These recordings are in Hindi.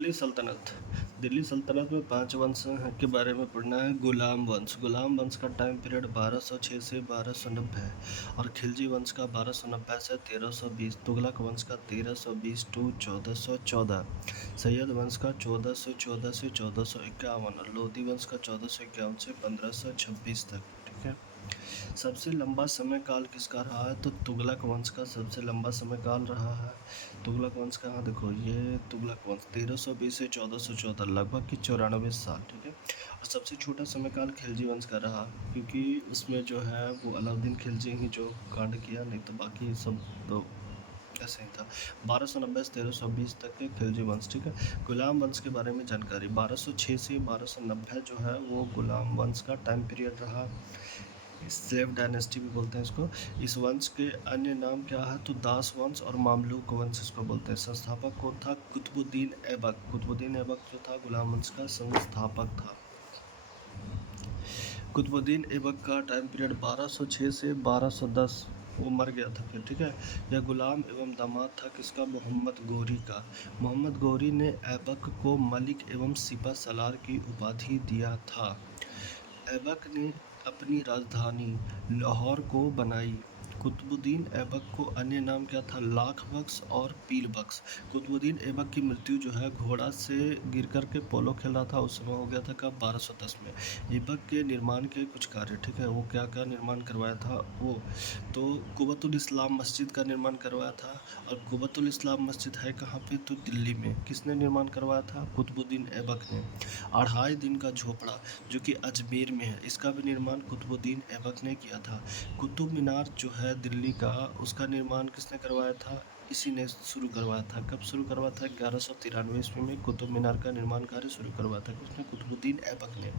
दिल्ली सल्तनत। दिल्ली सल्तनत में 5 वंश के बारे में पढ़ना है। गुलाम वंश। गुलाम वंश का टाइम पीरियड 1206 से 1290 है और खिलजी वंश का 1290 से 1320। तुगलक वंश का 1320 टू 1414। सैयद वंश का 1414 से 1451 और लोधी वंश का 1451 से 1526 तक। ठीक है। सबसे लंबा समय काल किसका रहा है? तो तुगलक वंश का सबसे लंबा समय काल रहा है। तुगलक वंश का, हाँ देखो ये तुगलक वंश 1320 से 1414, लगभग कि 94 साल। ठीक है। और सबसे छोटा समय काल खिलजी वंश का रहा, क्योंकि उसमें जो है वो अलाउद्दीन खिलजी ही जो कांड किया, नहीं तो बाकी सब तो ऐसे ही था। 1290 से 1320 तक के खिलजी वंश। ठीक है। गुलाम वंश के बारे में जानकारी। 1206 से 1290 जो है वो गुलाम वंश का टाइम पीरियड रहा। स्लेव डायनेस्टी भी बोलते हैं इसको। इस वंश के अन्य नाम क्या है? तो दास वंश और मामलूक वंश इसको बोलते हैं। संस्थापक कौन था? कुतुबुद्दीन ऐबक। कुतुबुद्दीन ऐबक जो था गुलाम वंश का संस्थापक था। कुतुबुद्दीन ऐबक का टाइम पीरियड 1206 से 1210, वो मर गया था फिर। ठीक है। यह गुलाम एवं दामाद था किसका? मोहम्मद गौरी का। मोहम्मद गौरी ने ऐबक को मलिक एवं सिपह सलार की उपाधि दिया था। ऐबक ने अपनी राजधानी लाहौर को बनाई। कुतुबुद्दीन ऐबक को अन्य नाम क्या था? लाख बख्श और पीर बख्श। कुतुबुद्दीन ऐबक की मृत्यु जो है घोड़ा से गिरकर के पोलो खेल रहा था उस समय हो गया था कब? 1210 में। ऐबक के निर्माण के कुछ कार्य। ठीक है। वो क्या क्या निर्माण करवाया था वो? तो कुबतुल इस्लाम मस्जिद का निर्माण करवाया था। और कुबतुल इस्लाम मस्जिद है कहाँ पे? तो दिल्ली में। किसने निर्माण करवाया था? कुतुबुद्दीन ऐबक ने। 2.5 दिन का झोपड़ा जो कि अजमेर में है, इसका भी निर्माण कुतुबुद्दीन ऐबक ने किया था। कुतुब मीनार जो है दिल्ली का, उसका निर्माण किसने करवाया था? इसी ने शुरू करवाया था। कब शुरू करवाया था? 1193 ईस्वी में कुतुब मीनार का निर्माण कार्य शुरू करवाया था किसने? कुतुबुद्दीन ऐबक ने।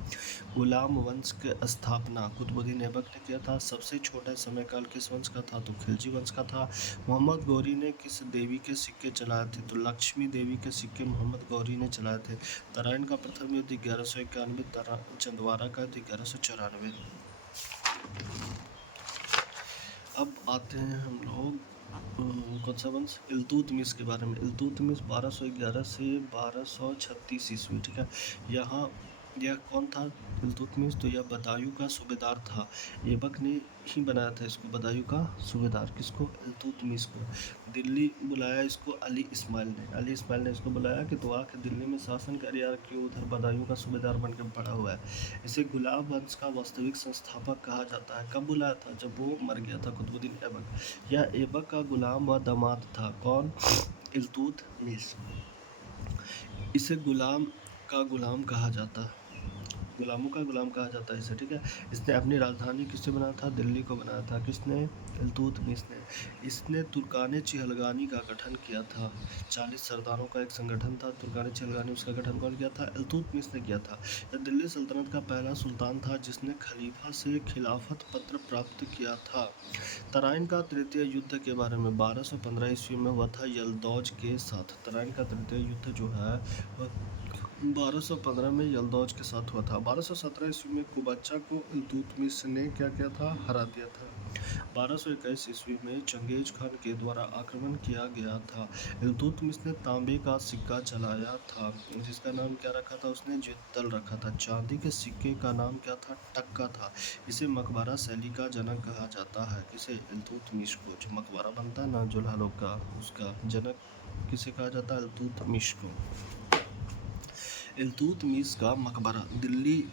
गुलाम वंश की स्थापना कुतुबुद्दीन ऐबक ने किया था। सबसे छोटा समय काल किस वंश का था? तो खिलजी वंश का था। मोहम्मद गौरी ने किस देवी के सिक्के चलाए थे? तो लक्ष्मी देवी के सिक्के मोहम्मद गौरी ने चलाए थे। तराइन का प्रथम युद्ध 1191, चंदवारा का युद्ध 1194। अब आते हैं हम लोग कौन सा वंश? इल्तुतमिश के बारे में। इल्तुतमिश 1211 से 1236 ईस्वी। ठीक है। यहाँ यह कौन था इल्तुतमिश? तो यह बदायूं का सूबेदार था। ऐबक ने ही बनाया था इसको, बदायूं का सूबेदार। किसको? इल्तुतमिश को। दिल्ली बुलाया इसको अली इस्माइल ने। अली इस्माइल ने इसको बुलाया कि तो आके दिल्ली में शासन कर, यार क्यों उधर बदायूं का सूबेदार बन के पड़ा हुआ है। इसे गुलाम वंश का वास्तविक संस्थापक कहा जाता है। कब बुलाया था? जब वो मर गया था कुतुबुद्दीन ऐबक। यह ऐबक का गुलाम व दामाद था। कौन? इल्तुतमिश। इसे गुलाम का गुलाम कहा जाता है, गुलामों का गुलाम कहा जाता है इसे। ठीक है। इसने अपनी राजधानी किससे बनाया था? दिल्ली को बनाया था। किसने? इल्तुतमिश ने। इसने तुर्कान चिहलगानी का गठन किया था। 40 सरदारों का एक संगठन था तुर्कान चिहलगानी, उसका गठन कौन किया था? इल्तुतमिश ने किया था। यह दिल्ली सल्तनत का पहला सुल्तान था जिसने खलीफा से खिलाफत पत्र प्राप्त किया था। तराइन का तृतीय युद्ध के बारे में। 1215 ईस्वी में हुआ था यलदौज के साथ। तराइन का तृतीय युद्ध जो है वह 1215 में यलदौज के साथ हुआ था। 1217 ईस्वी में कुबच्चा को इल्तुतमिश ने क्या किया था? हरा दिया था। 1221 ईस्वी में चंगेज खान के द्वारा आक्रमण किया गया था। इल्तुतमिश ने तांबे का सिक्का चलाया था जिसका नाम क्या रखा था उसने? जित्तल रखा था। चांदी के सिक्के का नाम क्या था? टक्का था। इसे मकबरा शैली का जनक कहा जाता है। किसे? इल्तुतमिश को। जो मकबरा बनता है ना जुल्हा लोग का, उसका जनक किसे कहा जाता है? इल्तुतमिश को। इल्तुतमिश का मकबरा दिल्ली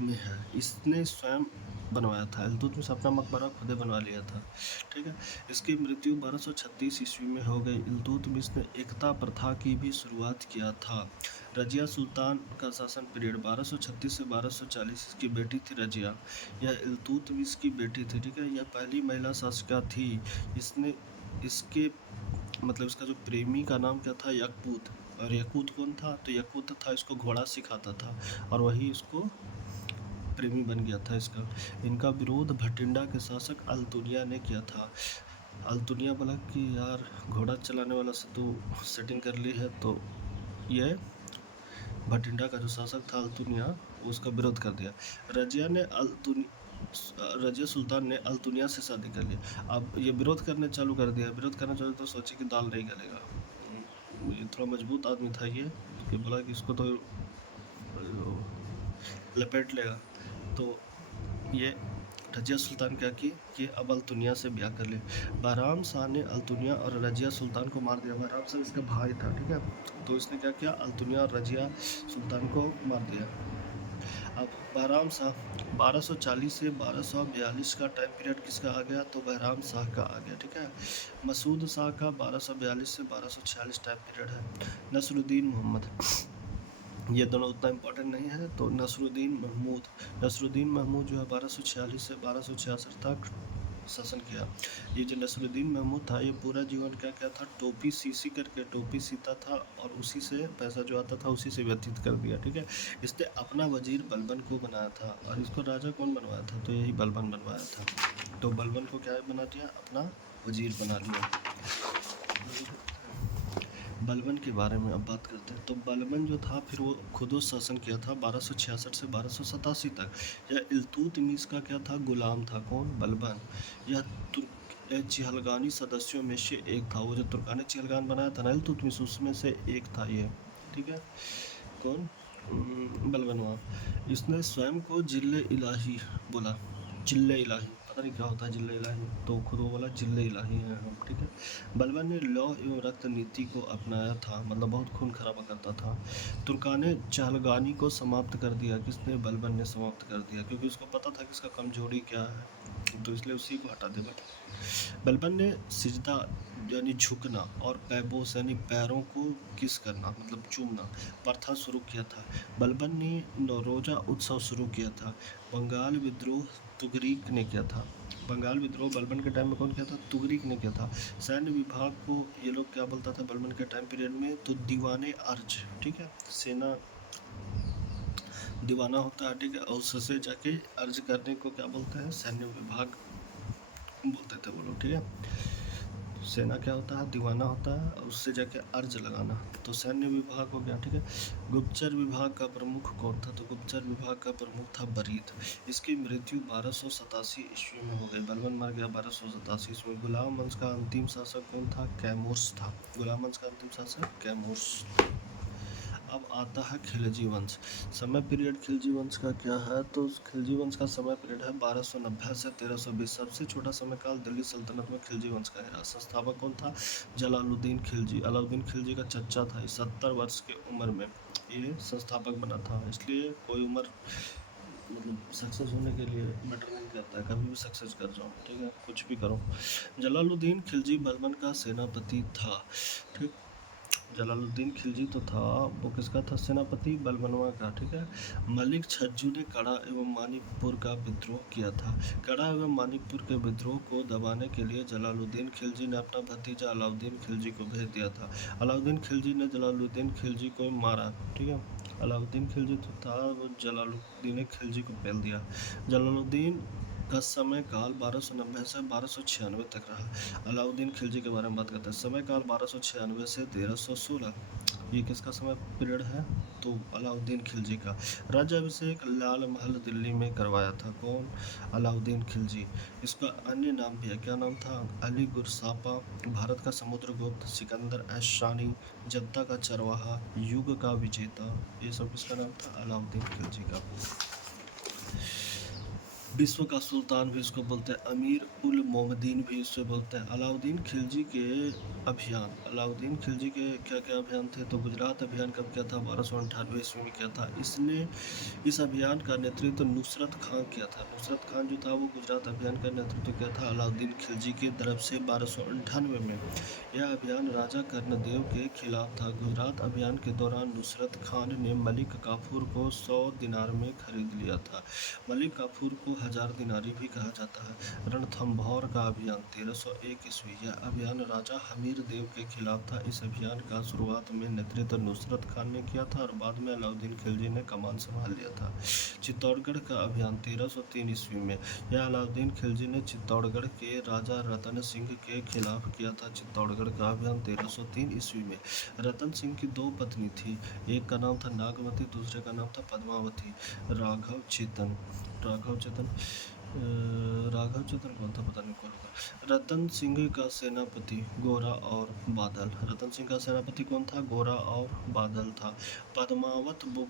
में है। इसने स्वयं बनवाया था। इल्तुतमिश अपना मकबरा खुद बनवा लिया था। ठीक है। इसकी मृत्यु 1236 ईस्वी में हो गई। इल्तुतमिश ने एकता प्रथा की भी शुरुआत किया था। रजिया सुल्तान का शासन पीरियड 1236 से 1240। इसकी बेटी थी रजिया। यह इल्तुतमिश की बेटी थी। ठीक है। यह पहली महिला शासिका थी। इसने इसके मतलब इसका जो प्रेमी का नाम क्या था? यकूत। और यकूत कौन था? तो यकूत था इसको घोड़ा सिखाता था और वही इसको प्रेमी बन गया था इसका। इनका विरोध भटिंडा के शासक अल्तुनिया ने किया था। अल्तुनिया बोला कि यार घोड़ा चलाने वाला से तो सेटिंग कर ली है, तो ये भटिंडा का जो शासक था अल्तुनिया, उसका विरोध कर दिया। रजिया सुल्तान ने अल्तुनिया से शादी कर ली। अब ये विरोध करने चालू कर दिया। विरोध करना चालू तो सोचे कि दाल नहीं गलेगा, ये थोड़ा मजबूत आदमी था ये, कि बोला कि इसको तो लपेट लेगा। तो ये रजिया सुल्तान क्या की कि अब अल्तुनिया से ब्याह कर ले। बहराम शाह ने अल्तुनिया और रजिया सुल्तान को मार दिया। बहराम शाह इसका भाई था, ठीक है। तो इसने क्या किया, अल्तुनिया और रजिया सुल्तान को मार दिया। अब बहराम शाह 1240 से 1242 का टाइम पीरियड किसका आ गया, तो बहराम शाह का आ गया, ठीक है। मसूद शाह का 1242 से 1246 टाइम पीरियड है। नसरुद्दीन मोहम्मद, ये दोनों उतना इम्पोर्टेंट नहीं है। तो नसरुद्दीन महमूद जो है 1246 से 1266 तक शासन किया। ये जो नसरुद्दीन महमूद था, ये पूरा जीवन क्या क्या था, टोपी सीसी करके टोपी सीता था और उसी से पैसा जो आता था उसी से व्यतीत कर दिया, ठीक है। इसने अपना वजीर बलबन को बनाया था, और इसको राजा कौन बनवाया था, तो यही बलबन बनवाया था। तो बलबन को क्या बना दिया, अपना वजीर बना लिया। बलबन के बारे में अब बात करते हैं। तो बलबन जो था फिर वो खुद शासन किया था 1266 से 1287 तक। यह इल्तुतमिश का क्या था, गुलाम था। कौन, बलबन। यह चिहलगानी सदस्यों में से एक था। वो जो तुर्काने चिहलगान बनाया था ना इल्तुतमिश, उसमें से एक था ये, ठीक है। कौन, बलबन वहाँ। इसने स्वयं को जिले इलाही बोला। जिले इलाही पता नहीं क्या होता है जिले इलाही, तो खुद वो बोला जिले इलाही हैं हम, ठीक है। बलबन ने लौ एवं रक्त नीति को अपनाया था, मतलब बहुत खून खराबा करता था। तुर्काने चहलगानी को समाप्त कर दिया। किसने, बलबन ने समाप्त कर दिया, क्योंकि उसको पता था कि इसका कमजोरी क्या है, तो इसलिए उसी को हटा देगा। बलबन ने सिजदा यानी झुकना और पैबोस यानी पैरों को किस करना मतलब चूमना प्रथा शुरू किया था। बलबन ने नौरोजा उत्सव शुरू किया था। बंगाल विद्रोह तुगरीक ने किया था। बंगाल विद्रोह बलबन के टाइम में कौन किया था, तुगरीक ने किया था। सैन्य विभाग को ये लोग क्या बोलता था बलबन के टाइम पीरियड में, तो दीवाने अर्ज, ठीक है। सेना दीवाना होता है, ठीक है, और उससे जाके अर्ज करने को क्या बोलते हैं, सैन्य विभाग बोलते थे वो लोग, ठीक है। सेना क्या होता है, दीवाना होता है, और उससे जाके अर्ज लगाना, तो सैन्य विभाग हो गया, ठीक है। गुप्तचर विभाग का प्रमुख कौन था, तो गुप्तचर विभाग का प्रमुख था बरीद। इसकी मृत्यु 1287 ईस्वी में हो गई। बलबन मर गया 1287 ईस्वी में। गुलाम वंश का अंतिम शासक कौन था, कैमूर्स था। गुलाम वंश का अंतिम शासक कैमूर्स। अब आता है खिलजी वंश। समय पीरियड खिलजी वंश का क्या है, तो खिलजी वंश का समय पीरियड है 1290 से 1320। सबसे छोटा समय काल दिल्ली सल्तनत में खिलजी वंश का रहा। संस्थापक कौन था, जलालुद्दीन खिलजी। अलाउद्दीन खिलजी का चच्चा था। 70 वर्ष की उम्र में ये संस्थापक बना था। इसलिए कोई उम्र मतलब सक्सेस होने के लिए मैटर नहीं करता है, कभी भी सक्सेस कर जाओ, ठीक है, कुछ भी करो। जलालुद्दीन खिलजी बलबन का सेनापति था, ठीक। जलालुद्दीन खिलजी तो था, वो किसका था, सेनापति बलबनवा का, ठीक है। मलिक छज्जू ने कड़ा एवं मानिकपुर का विद्रोह किया था। कड़ा एवं मानिकपुर के विद्रोह को दबाने के लिए जलालुद्दीन खिलजी ने अपना भतीजा अलाउद्दीन खिलजी को भेज दिया था। अलाउद्दीन खिलजी ने जलालुद्दीन खिलजी को मारा, ठीक है। अलाउद्दीन खिलजी तो था, वो जलालुद्दीन खिलजी को पेल दिया। जलालुद्दीन का समय काल 1290 से 1296 तक रहा। अलाउद्दीन खिलजी के बारे में बात करते हैं। समय काल 1296 से 1316। ये किसका समय पीरियड है, तो अलाउद्दीन खिलजी का। राज्याभिषेक लाल महल दिल्ली में करवाया था। कौन, अलाउद्दीन खिलजी। इसका अन्य नाम भी है, क्या नाम था, अली गुरसापा, भारत का समुद्रगुप्त, सिकंदर एशानी, जनता का चरवाहा, युग का विजेता, ये सब किसका नाम था, अलाउद्दीन खिलजी का। विश्व का सुल्तान भी इसको बोलते हैं, अमीर उल मोमदीन भी इससे बोलते हैं। अलाउद्दीन खिलजी के अभियान, अलाउद्दीन खिलजी के क्या क्या अभियान थे, तो गुजरात अभियान कब किया था, 1298 ईस्वी में किया था। इसने इस अभियान का नेतृत्व नुसरत खान किया था। नुसरत खान जो था वो गुजरात अभियान का नेतृत्व किया था अलाउद्दीन खिलजी की तरफ से 1298 में। यह अभियान राजा कर्णदेव के खिलाफ था। गुजरात अभियान के दौरान नुसरत खान ने मलिक काफूर को 100 दिनार में खरीद लिया था। मलिक काफूर को 1000 दिनारी भी कहा जाता है। रणथंभौर का अभियान 1301 ईस्वी। यह अभियान राजा हमीर देव के खिलाफ था। इस अभियान का शुरुआत में नेतृत्व नुसरत खान ने किया था और बाद में अलाउद्दीन खिलजी ने कमान संभाल लिया था। चित्तौड़गढ़ का अभियान 1303 ईस्वी में। यह अलाउद्दीन खिलजी ने चित्तौड़गढ़ के राजा रतन सिंह के खिलाफ किया था। चित्तौड़गढ़ का अभियान 1303 ईस्वी में। रतन सिंह की 2 पत्नी थी, एक का नाम था नागमती, दूसरे का नाम था पद्मावती। राघव चेतन राघव चंद्र कौन था, पता नहीं कौन था। रतन सिंह का सेनापति गोरा और बादल। रतन सिंह का सेनापति कौन था, गोरा और बादल था। पद्मावत बुक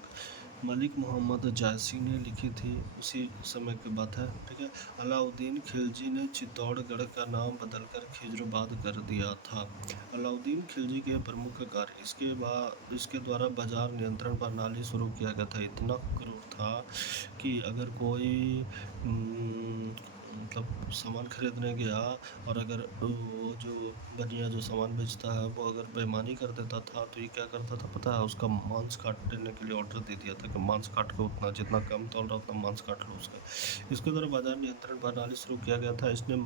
मलिक मोहम्मद जायसी ने लिखी थी, उसी समय की बात है, ठीक है। अलाउद्दीन खिलजी ने चित्तौड़गढ़ का नाम बदलकर खिजराबाद कर दिया था। अलाउद्दीन खिलजी के प्रमुख कार्य, इसके द्वारा बाजार नियंत्रण प्रणाली शुरू किया गया था। इतना क्रूर था कि अगर कोई मतलब सामान खरीदने गया और अगर वो जो बनिया जो सामान बेचता है वो अगर बेईमानी कर देता था तो ये क्या करता था पता है, उसका मांस काट देने के लिए ऑर्डर दे दिया था कि मांस काट के उतना जितना कम तोल रहा उतना मांस काट लो उसका। इसके द्वारा बाजार नियंत्रण प्रणाली शुरू किया गया था। इसने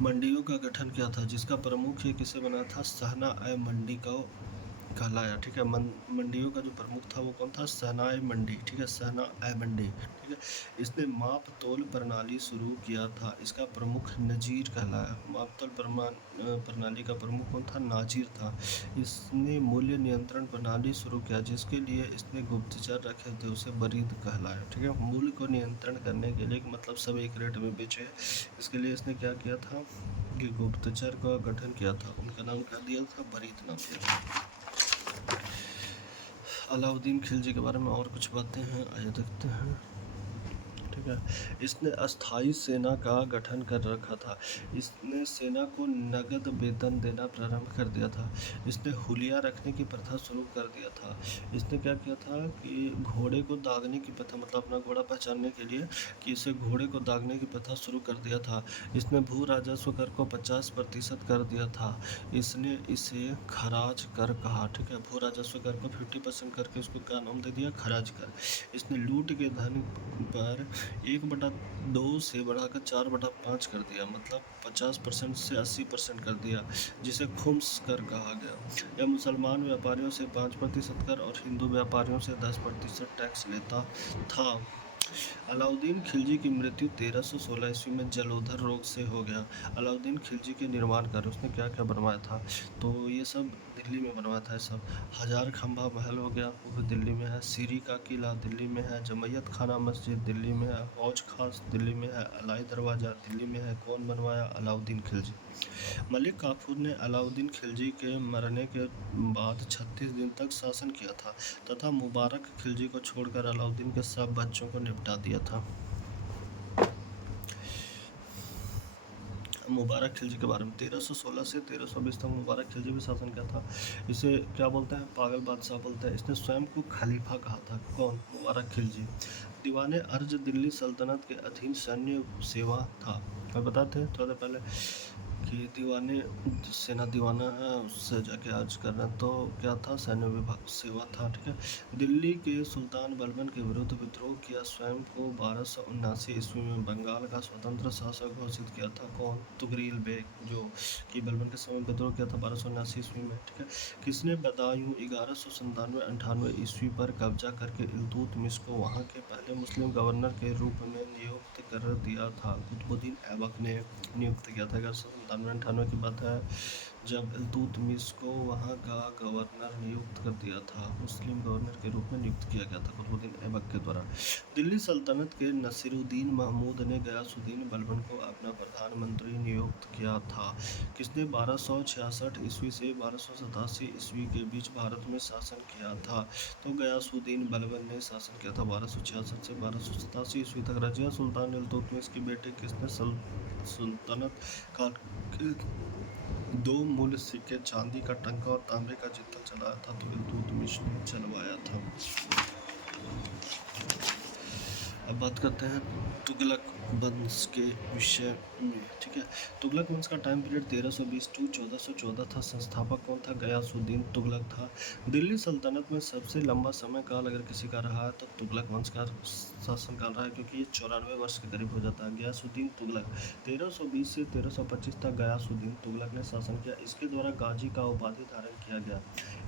मंडियों का गठन किया था, जिसका प्रमुख ये किसे बनाया था, सहना ए मंडी का कहलाया, ठीक है। मंडियों का जो प्रमुख था वो कौन था, सहनाई मंडी, ठीक है, सहना ए मंडी, ठीक है। इसने माप तोल प्रणाली शुरू किया था, इसका प्रमुख नजीर कहलाया। माप तोल प्रणाली का प्रमुख कौन था, नाजिर था। इसने मूल्य नियंत्रण प्रणाली शुरू किया, जिसके लिए इसने गुप्तचर रखे थे, उसे बरीद कहलाया, ठीक है। मूल्य को नियंत्रण करने के लिए मतलब सब एक रेट में बेचे, इसके लिए इसने क्या किया था कि गुप्तचर का गठन किया था, उनका नाम क्या दिया था, बरीद नाम दिया था। अलाउद्दीन खिलजी के बारे में और कुछ बातें हैं, आइए देखते हैं, ठीक है। इसने अस्थाई सेना का गठन कर रखा था। इसने सेना को नगद वेतन देना प्रारंभ कर दिया था। इसने हुलिया रखने की प्रथा शुरू कर दिया था। इसने क्या किया था कि घोड़े को दागने की प्रथा, मतलब अपना घोड़ा पहचानने के लिए कि इसे घोड़े को दागने की प्रथा शुरू कर दिया था। इसने भू राजस्व कर को 50% कर दिया था। इसने इसे खराज कर कहा, ठीक है। भू राजस्व कर को 50% करके उसको क्या नाम दे दिया, खराज कर। इसने लूट के धन पर 1/2 से बढ़ाकर 4/5 कर दिया, मतलब 50% से 80% कर दिया, जिसे खुम्स कर कहा गया। यह मुसलमान व्यापारियों से 5% कर और हिंदू व्यापारियों से 10% टैक्स लेता था। अलाउद्दीन खिलजी की मृत्यु 1316 ईस्वी में जलोधर रोग से हो गया। अलाउद्दीन खिलजी के निर्माण कार्य, उसने क्या क्या बनवाया था, तो ये सब दिल्ली में बनवाया था। सब हजार खंभा महल हो गया, वो भी दिल्ली में है। सीरी का किला दिल्ली में है। जमैयत खाना मस्जिद दिल्ली में है। हौज खास दिल्ली में है। अलाई दरवाज़ा दिल्ली में है। कौन बनवाया, अलाउद्दीन खिलजी। मलिक काफूर ने अलाउद्दीन खिलजी के मरने के बाद 36 दिन तक शासन किया था तथा मुबारक खिलजी को छोड़कर अलाउद्दीन के सब बच्चों को निपटा दिया था। मुबारक खिलजी के बारे में 1316 से 1320 तक मुबारक खिलजी भी शासन किया था। इसे क्या बोलते हैं, पागल बादशाह बोलते हैं। इसने स्वयं को खलीफा कहा था, कौन, मुबारक खिलजी। दीवाने अर्ज दिल्ली सल्तनत के अधीन सैन्य सेवा था। मैं बताते हैं थोड़ा देर पहले कि दीवाने सेना दीवाना है उससे जाके अर्ज कर रहे हैं, तो क्या था, सैन्य विभाग सेवा था, ठीक है। दिल्ली के सुल्तान बलबन के विरुद्ध विद्रोह किया। स्वयं को 1279 ईस्वी में बंगाल का स्वतंत्र शासक घोषित किया था, कौन, तुगरील बेग, जो कि बलबन के समय विद्रोह किया था 1279 ईस्वी में, ठीक है। किसने बदायूं 1197-98 ईस्वी पर कब्जा करके इल्तुतमिश को वहां के पहले मुस्लिम गवर्नर के रूप में नियुक्त कर दिया था, कुतुबुद्दीन ऐबक ने नियुक्त किया था। 1197-98 की बात है जब इल्तुतमिश को वहाँ का गवर्नर नियुक्त कर दिया था, मुस्लिम गवर्नर के रूप में नियुक्त किया गया था कुतुबुद्दीन ऐबक के द्वारा। दिल्ली सल्तनत के नसीरुद्दीन महमूद ने गयासुद्दीन बलबन को अपना प्रधानमंत्री नियुक्त किया था। किसने 1266 ईस्वी से 1287 ईस्वी के बीच भारत में शासन किया था, तो गयासुद्दीन बलबन ने शासन किया था 1266 से 1287 ईस्वी तक। रजिया सुल्तान इल्तुतमिश की बेटी किसने सुल्तनत काल के 2 मूल सिक्के, चांदी का टंका और तांबे का जितना चलाया था, तो इल्तुतमिश ने चलवाया था। अब बात करते हैं तुगलक वंश के विषय में, ठीक है। तुगलक वंश का टाइम पीरियड 1320 टू 1414 था। संस्थापक कौन था, गयासुद्दीन तुगलक था। दिल्ली सल्तनत में सबसे लंबा समय काल अगर किसी का रहा है तो तुगलक वंश का शासन काल रहा है, क्योंकि ये 94 वर्ष के करीब हो जाता है। गयासुद्दीन तुगलक 1320 से 1325 तक गयासुद्दीन तुगलक ने शासन किया। इसके द्वारा गाजी का उपाधि धारण किया गया।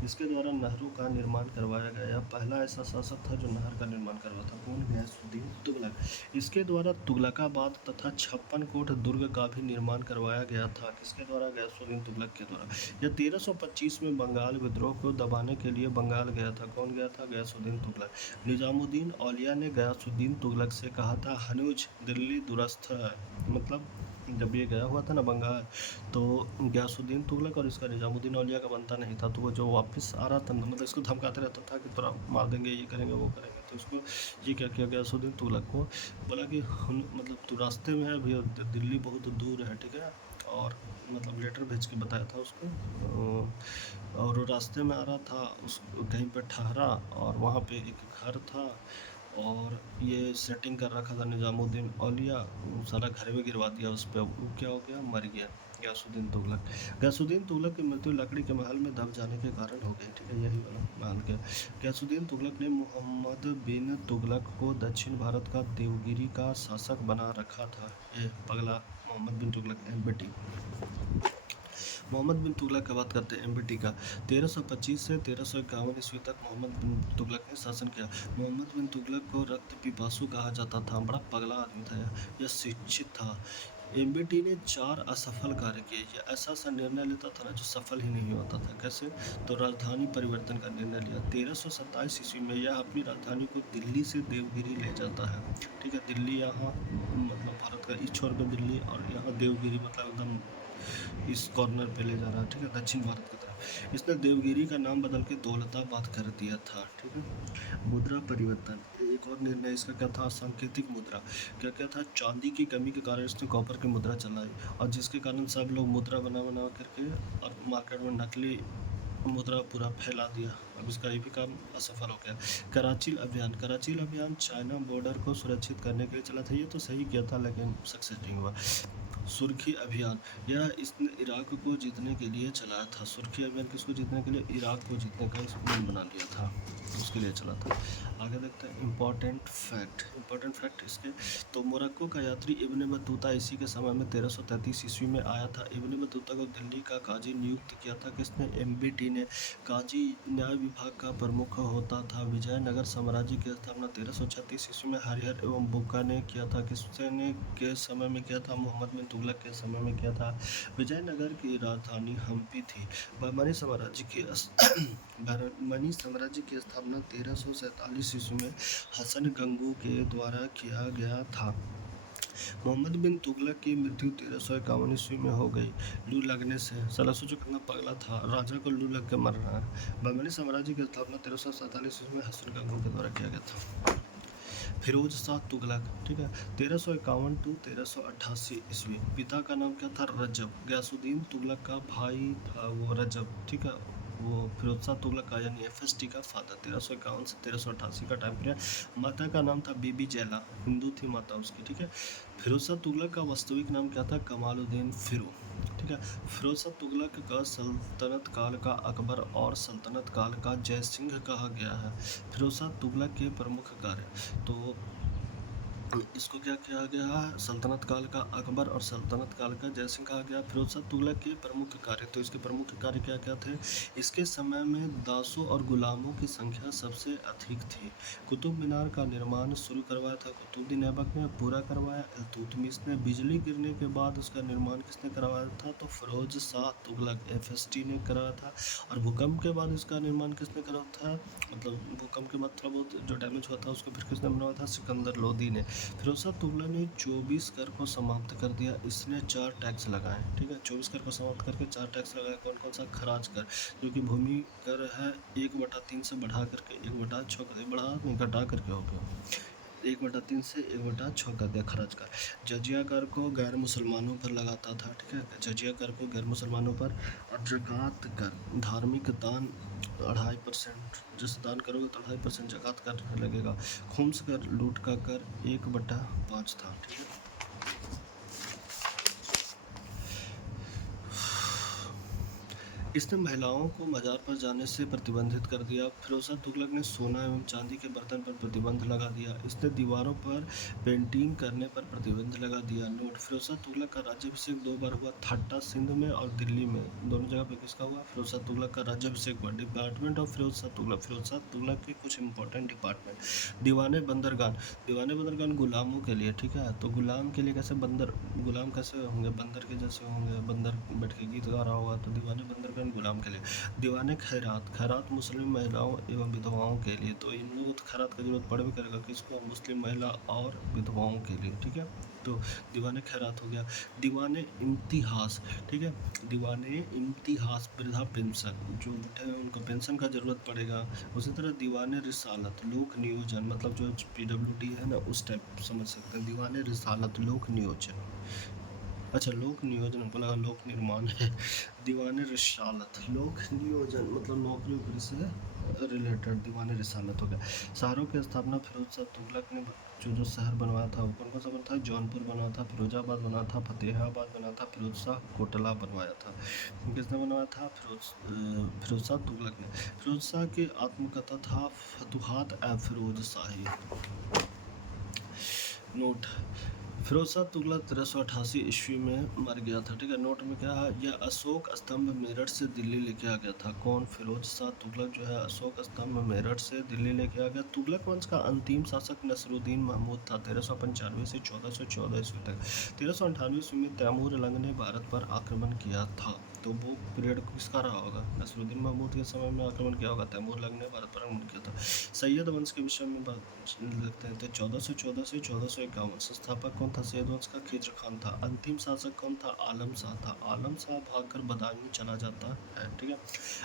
इसके द्वारा नहरों का निर्माण करवाया गया। पहला ऐसा शासक था जो नहर का निर्माण करवाया था, कौन? गयासुद्दीन तुगलक। इसके द्वारा तुगलकाबाद तथा छप्पन कोट दुर्ग का भी निर्माण करवाया गया था, किसके द्वारा? गयासुद्दीन तुगलक के द्वारा। यह 1325 में बंगाल विद्रोह को दबाने के लिए बंगाल गया था, कौन गया था? गयासुद्दीन तुगलक। निजामुद्दीन औलिया ने गयासुद्दीन तुगलक से कहा था, हनुज दिल्ली दुरस्थ है। मतलब जब ये गया हुआ था ना बंगाल, तो गयासुद्दीन तुगलक और इसका निजामुद्दीन औलिया का बनता नहीं था, तो वो जो वापस आ रहा था मतलब इसको धमकाते रहता था कि तोरा मार देंगे, ये करेंगे, वो करेंगे। तो इसको ये क्या किया, गयासुद्दीन तुगलक को बोला कि मतलब तू रास्ते में है अभी, दिल्ली बहुत दूर है, ठीक है। और मतलब लेटर भेज के बताया था उसको, और वो रास्ते में आ रहा था, उस कहीं पे ठहरा और वहाँ पे एक घर था और ये सेटिंग कर रखा था निजामुद्दीन औलिया, सारा घर में गिरवा दिया उस पर, वो क्या हो गया, मर गया गयासुद्दीन तुगलक। गयासुद्दीन तुगलक की मृत्यु लकड़ी के महल में दब जाने के कारण हो गई, ठीक है, यही वाला महल के। गयासुद्दीन तुगलक ने मोहम्मद बिन तुगलक को दक्षिण भारत का देवगिरी का शासक बना रखा था। ये पगला मोहम्मद बिन तुगलक एमबीटी। मोहम्मद बिन तुगलक की बात करते हैं एमबीटी का। 1325 से 1351 ईस्वी तक मोहम्मद बिन तुगलक ने शासन किया। मोहम्मद बिन तुगलक को रक्त पिपासु कहा जाता था, बड़ा पगला आदमी था यह शिक्षित था। एमबीटी ने 4 असफल कार्य किए। यह ऐसा सा निर्णय लेता था ना जो सफल ही नहीं होता था। कैसे? तो राजधानी परिवर्तन का निर्णय लिया। 1327 ईस्वी में यह अपनी राजधानी को दिल्ली से देवगिरी ले जाता है, ठीक है। दिल्ली यहाँ मतलब भारत का इस छोर पे दिल्ली और यहाँ देवगिरी मतलब एकदम इस कॉर्नर पे ले जा रहा है, ठीक है, दक्षिण भारत की तरफ। इसने देवगिरी का नाम बदल के दौलताबाद कर दिया था, ठीक है। मुद्रा परिवर्तन, एक और निर्णय इसका क्या था? सांकेतिक मुद्रा। क्या क्या था? चांदी की कमी के कारण इसने कॉपर की मुद्रा चलाई और जिसके कारण सब लोग मुद्रा बना बना करके और मार्केट में नकली मुद्रा पूरा फैला दिया। अब इसका ये भी काम असफल हो गया। कराची अभियान, कराची अभियान चाइना बॉर्डर को सुरक्षित करने के लिए चला था। ये तो सही किया था लेकिन सक्सेस नहीं हुआ। सुर्खी अभियान, यह इसने इराक को जीतने के लिए चलाया था। सुर्खी अभियान किसको जीतने के लिए? इराक को जीतने का प्लान बना लिया था, उसके लिए चला था। आगे देखते हैं इंपॉर्टेंट फैक्ट इसके। तो मोरक्को का यात्री इब्न बतूता इसी के समय में 1333 ईस्वी में आया था। इब्न बतूता को दिल्ली का काजी नियुक्त किया था किसने? एमबीटी ने। काजी न्याय विभाग का प्रमुख होता था। विजयनगर साम्राज्य की स्थापना 1336 ईस्वी में हरिहर एवं बुक्का ने किया था। किसने के समय में किया था? मोहम्मद बिन तुगलक के समय में किया था। विजयनगर की राजधानी हम्पी थी। बर्मनी साम्राज्य की स्थापना 1347 ईस्वी में हसन गंगू के द्वारा किया गया था। मोहम्मद बिन तुगलक की मृत्यु 1351 ईस्वी में हो गई लू लगने से। साला सोचो कितना पगला था, राजा को लू लग के मर रहा है। बर्मनी साम्राज्य की स्थापना 1347 ईस्वी में हसन गंगू के द्वारा किया गया था। फिरोज शाह तुगलक, ठीक है, 1351 टू 1388 ईस्वी। पिता का नाम क्या था? रजब। गयासुद्दीन तुगलक का भाई था वो रजब, ठीक है। वो फिरोज शाह तुगलक का यानी एफएसटी का फादर। 1351 से 1388 का टाइम पीरियड। माता का नाम था बीबी जैला, हिंदू थी माता उसकी, ठीक है। फिरोज शाह तुगलक का वास्तविक नाम क्या था? कमालुद्दीन फिरो, ठीक है। फिरोज शाह तुगलक का सल्तनत काल का अकबर और सल्तनत काल का जयसिंह कहा गया है। फिरोज शाह तुगलक के प्रमुख कार्य, तो इसको क्या किया गया? सल्तनत काल का अकबर और सल्तनत काल का जयसिंह कहा गया। फिरोज शाह तुगलक के प्रमुख कार्य, तो इसके प्रमुख कार्य क्या क्या थे? इसके समय में दासों और गुलामों की संख्या सबसे अधिक थी। कुतुब मीनार का निर्माण शुरू करवाया था कुतुबुद्दीन ऐबक ने, पूरा करवाया इल्तुतमिश ने। बिजली गिरने के बाद उसका निर्माण किसने करवाया था? तो फिरोज शाह तुगलक एफएसटी ने कराया था। और भूकंप के बाद इसका निर्माण किसने कराया था? मतलब भूकंप के बाद थोड़ा बहुत जो डैमेज हुआ था उसको फिर किसने बनवाया था? सिकंदर लोदी ने। फिरोज शाह तुगलक ने 24 कर को समाप्त कर दिया। इसने 4 टैक्स लगाए, ठीक है। 24 कर को समाप्त करके 4 टैक्स लगाए। कौन कौन सा? खराज कर, जो कि भूमि कर है 1/3 से बढ़ा करके 1/6 कर दिया, बढ़ा नहीं घटा करके हो गया 1/3 से 1/6 कर दिया खराज कर। जजिया कर को गैर मुसलमानों पर लगाता था, ठीक है। जजिया कर को गैर मुसलमानों पर। और जक़ात कर, धार्मिक दान 2.5%, जैसे दान करोगे तो 2.5% जक़ात कर लगेगा। खुम्स कर, लूट का कर 1/5 था, ठीक है। इसने महिलाओं को मज़ार पर जाने से प्रतिबंधित कर दिया। फिरोज़ तुगलक ने सोना एवं चांदी के बर्तन पर प्रतिबंध लगा दिया। इसने दीवारों पर पेंटिंग करने पर प्रतिबंध लगा दिया। नोट: फिरोज़ तुगलक का राज्याभिषेक 2 बार हुआ, ठट्टा सिंध में और दिल्ली में, दोनों जगह पे किसका हुआ? फिरोज़ तुगलक का राज्याभिषेक हुआ। डिपार्टमेंट ऑफ फिरोज़ तुगलक, फिरोज़ तुगलक के कुछ इंपॉर्टेंट डिपार्टमेंट। दीवाने बंदरगान, दीवाने बंदरगान गुलामों के लिए, ठीक है। तो गुलाम के लिए कैसे गुलाम कैसे होंगे? बंदर के जैसे होंगे, बंदर बैठ के गीत गा रहा होगा, तो दीवाने बंदरगान गुलाम के लिए। दीवाने खैरात, खैरात मुस्लिम महिलाओं एवं विधवाओं के लिए। तो इन लोगों को खैरात की जरूरत पड़ भी करेगा, किसको? मुस्लिम महिला और विधवाओं के लिए, ठीक है। तो दीवाने खैरात हो गया। दीवाने इम्तिहास, ठीक है। दीवाने इम्तिहास, वृद्धा पेंशन, जो बूढ़े हैं उनको पेंशन का जरूरत पड़ेगा। उसी तरह दीवाने रिसालत, लोक नियोजन, मतलब जो PWD है ना, उस टाइप समझ सकते हैं। दीवाने रिसालत, लोक नियोजन, अच्छा लोक नियोजन हमको लगा लोक निर्माण है। दीवाने रिसालत, लोक नियोजन मतलब नौकरी वोकरी से रिलेटेड, दीवाने रिसालत हो गया। शहरों की स्थापना फिरोज तुगलक ने जो शहर बनवाया था, कौन कौन सा बना था? जौनपुर बना था, फिरोजाबाद बना था, फतेहाबाद बना था, फिरोज शाह कोटला बनवाया था। किसने बनवाया था? फिरोज शाह तुगलक ने। फिरोज शाह की आत्मकथा था फतुहात ए फिरोज शाही। नोट: फिरोज शाह तुगलक 1388 ईस्वी में मर गया था, ठीक है। नोट में क्या है? यह अशोक स्तंभ मेरठ से दिल्ली लेके आ गया था। कौन? फिरोज शाह तुगलक जो है अशोक स्तंभ मेरठ से दिल्ली लेके आ गया। तुगलक वंश का अंतिम शासक नसरुद्दीन महमूद था, 1395 से 1414 ईस्वी तक। 1398 ईस्वी में तैमूर लंग ने भारत पर आक्रमण किया था। तो वो पीरियड किसका रहा होगा? नसरुद्दीन महमूद के समय में आक्रमण किया होगा। तैमूर लंग ने भारत पर आक्रमण किया था। सैयद वंश के विषय में बात लिखते हैं तो 1414 से 1451। संस्थापक कौन था? सैयद वंश का खिज्र खान था। अंतिम शासक कौन था? आलम शाह था। आलम शाह भागकर बदायूं चला जाता है, ठीक है।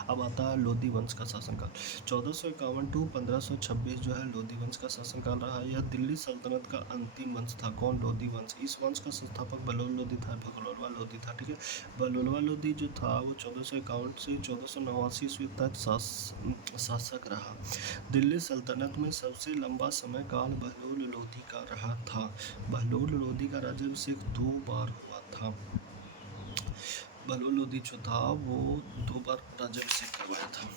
अब आता है लोधी वंश का शासनकाल। 1451 टू 1526 जो है लोधी वंश का शासनकाल रहा। यह दिल्ली सल्तनत का अंतिम वंश था। कौन? लोधी वंश। इस वंश का संस्थापक बहलोल लोधी था, बहलोलवा लोधी था, ठीक है। बहलोलवा लोधी जो था वो 1451 से 1489 ईस्वी तक शासक रहा। दिल्ली सल्तनत में सबसे लंबा समय काल बहलोल लोधी का रहा था। बहलोल लोधी का राज्याभिषेक 2 बार हुआ था। बहलोल लोधी जो था वो 2 बार राज्याभिषेक करवाया था।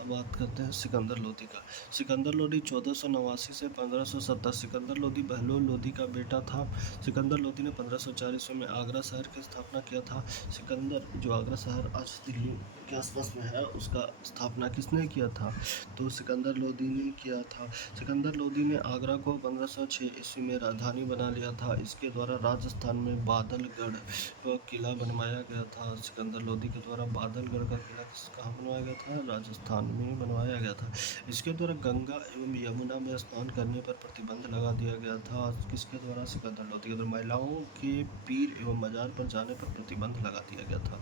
अब बात करते हैं सिकंदर लोधी का। सिकंदर लोधी 1489 से 1570। सिकंदर लोधी बहलोल लोधी का बेटा था। सिकंदर लोधी ने 1504 ईस्वी में आगरा शहर की स्थापना किया था। सिकंदर जो आगरा शहर आज दिल्ली के आसपास में है, उसका स्थापना किसने किया था? तो सिकंदर लोधी ने किया था। सिकंदर लोधी ने आगरा को 1506 ईस्वी में राजधानी बना लिया था। इसके द्वारा राजस्थान में बादलगढ़ का किला बनवाया गया था। सिकंदर लोधी के द्वारा बादलगढ़ का किला कहाँ बनवाया गया था? राजस्थान में बनवाया गया था। इसके द्वारा गंगा एवं यमुना में स्नान करने पर प्रतिबंध लगा दिया गया था। किसके द्वारा? सिकंदर लोधी के द्वारा। महिलाओं के पीर एवं मजार पर जाने पर प्रतिबंध लगा दिया गया था।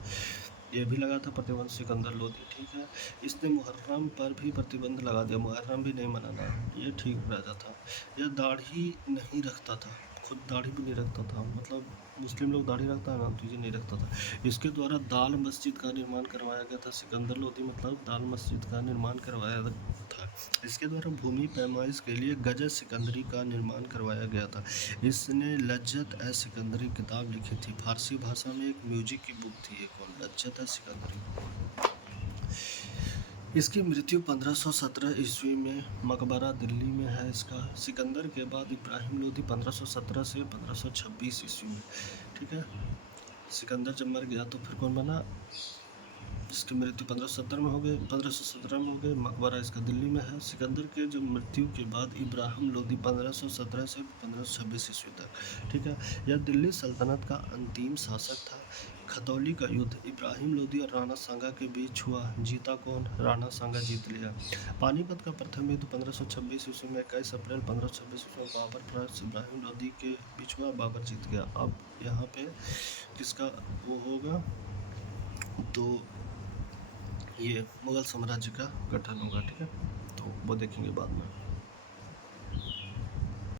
ये भी लगा था प्रतिबंध सिकंदर लोधी, ठीक है। इसने मुहर्रम पर भी प्रतिबंध लगा दिया, मुहर्रम भी नहीं मनाना, ये ठीक राजा था। यह दाढ़ी नहीं रखता था, खुद दाढ़ी भी नहीं रखता था, मतलब मुस्लिम लोग दाढ़ी रखता है ना, तो ये नहीं रखता था। इसके द्वारा दाल मस्जिद का निर्माण करवाया गया था। सिकंदर लोधी मतलब दाल मस्जिद का निर्माण करवाया था। इसके द्वारा भूमि पैमाइश के लिए गजर सिकंदरी का निर्माण करवाया गया था। इसने लज्जत ए सिकंदरी किताब लिखी थी। फारसी भाषा में एक म्यूजिक की बुक थी, एक और लज्जत ए सिकंदरी। इसकी मृत्यु 1517 ईस्वी में मकबरा दिल्ली में है इसका। सिकंदर के बाद इब्राहिम लोधी 1517 से 1526 ईस्वी में, ठीक है। सिकंदर जब मर गया तो फिर कौन बना? इसकी मृत्यु 1517 में हो गई, 1517 में हो गई। मकबरा इसका दिल्ली में है। सिकंदर के जब मृत्यु के बाद इब्राहिम लोधी 1517 से 1526 ईस्वी तक, ठीक है। यह दिल्ली सल्तनत का अंतिम शासक था। खतौली का युद्ध इब्राहिम लोधी और राणा सांगा के बीच हुआ। जीता कौन? राणा सांगा जीत लिया। पानीपत का प्रथम युद्ध 1526 ईस्वी में 21 अप्रैल 1526 ईस्वी में बाबर प्लस इब्राहिम लोधी के बीच हुआ। बाबर जीत गया। अब यहाँ पे किसका वो होगा? तो ये मुगल साम्राज्य का गठन होगा, ठीक है। तो वो देखेंगे बाद में।